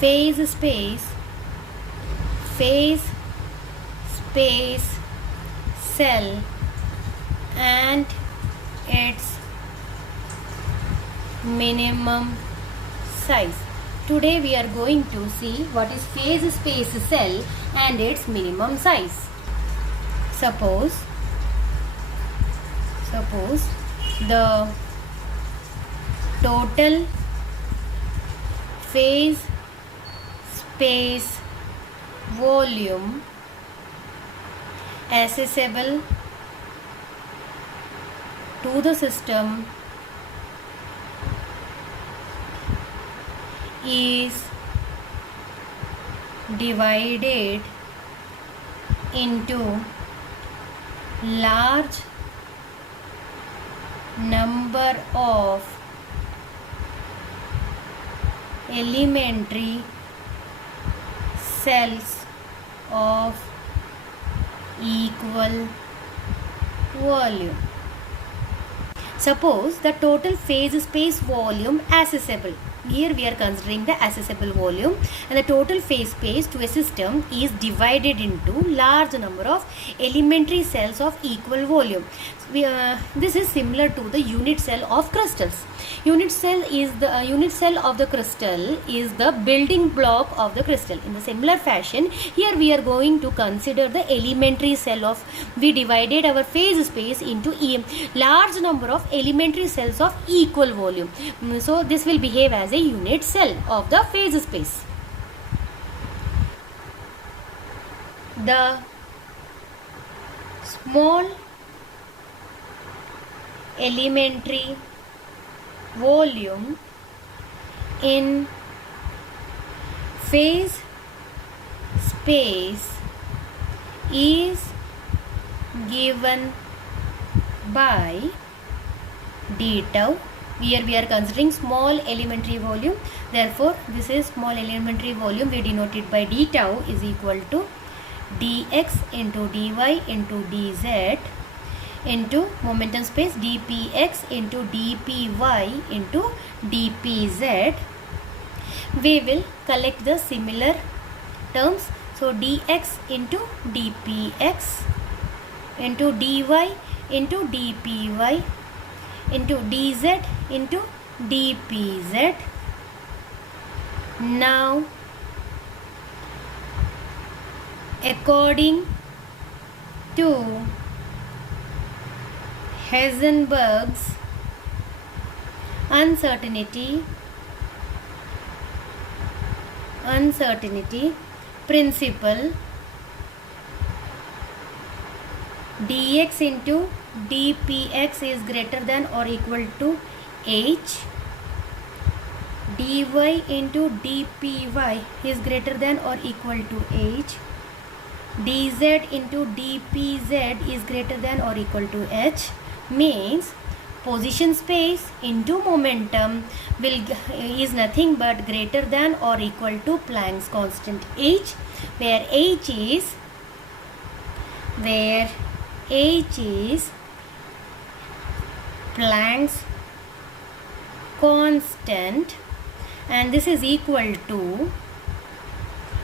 phase space cell and its minimum size. Today we are going to see what is phase space cell and its minimum size. Suppose the total phase space volume accessible to the system is divided into large number of elementary cells of equal volume. Suppose the total phase space volume accessible. Here we are considering the accessible volume, and the total phase space to a system is divided into large number of elementary cells of equal volume. This is similar to the unit cell of crystals. Unit cell of the crystal is the building block of the crystal. In the similar fashion, here we are going to consider the elementary cell of. We divided our phase space into a large number of elementary cells of equal volume. So this will behave as a unit cell of the phase space. The small elementary volume in phase space is given by d tau. Here we are considering small elementary volume, therefore this is small elementary volume. We denote it by d tau is equal to dx into dy into dz into momentum space dpx into dpy into dpz. We will collect the similar terms. So dx into dpx into dy into dpy into dz into dpz. Now according to Heisenberg's uncertainty principle, dx into dpx is greater than or equal to h, dy into dpy is greater than or equal to h, dz into dpz is greater than or equal to h. Means position space into momentum is nothing but greater than or equal to Planck's constant h, where h is Planck's constant, and this is equal to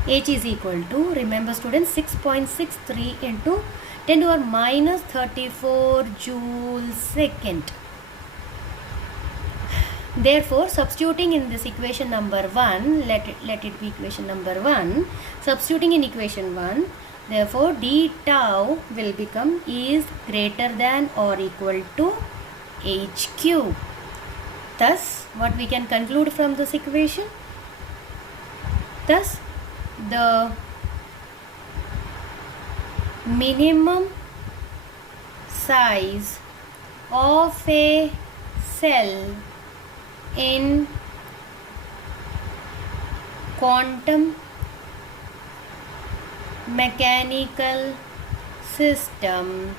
h is equal to, remember students, 6.63 into 10 to the power minus 34 joule second. Therefore, substituting in this equation number 1, let it be equation number 1. Substituting in equation 1, therefore d tau will become is greater than or equal to hq. Thus, what we can conclude from this equation? Thus, the minimum size of a cell in quantum mechanical system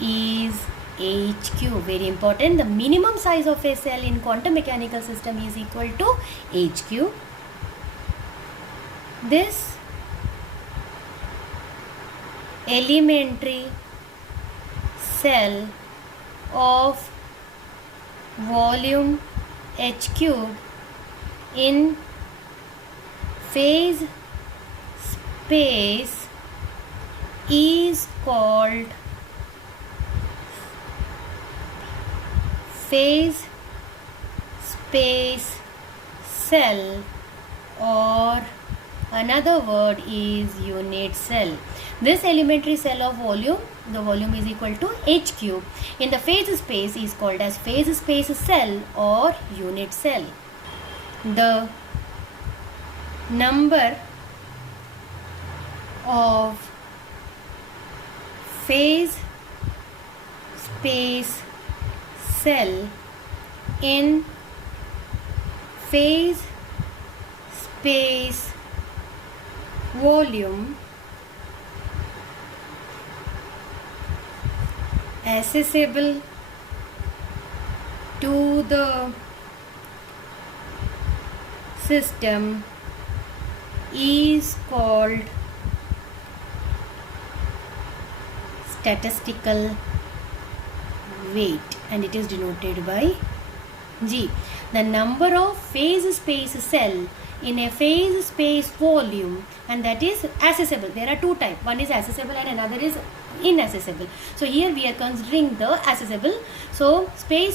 is HQ. Very important. The minimum size of a cell in quantum mechanical system is equal to HQ. This elementary cell of volume h cube in phase space is called phase space cell, or another word is unit cell. This elementary cell of volume, the volume is equal to h cube, in the phase space is called as phase space cell or unit cell. The number of phase space cell in phase space volume accessible to the system is called statistical weight, and it is denoted by G. The number of phase space cell in a phase space volume, and that is accessible. There are two types. One is accessible and another is inaccessible. So here we are considering the accessible. So phase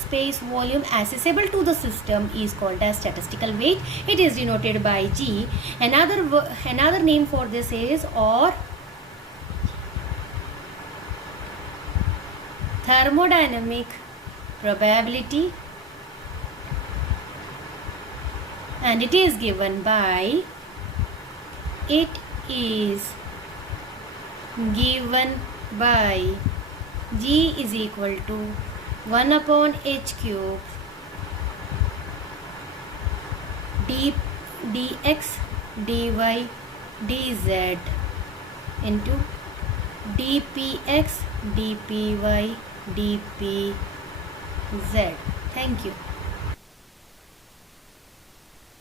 space volume accessible to the system is called as statistical weight. It is denoted by G. Another name for this is or thermodynamic probability, and it is given by G is equal to 1 upon h cube dx dy dz into dpx dpy dpz. Thank you.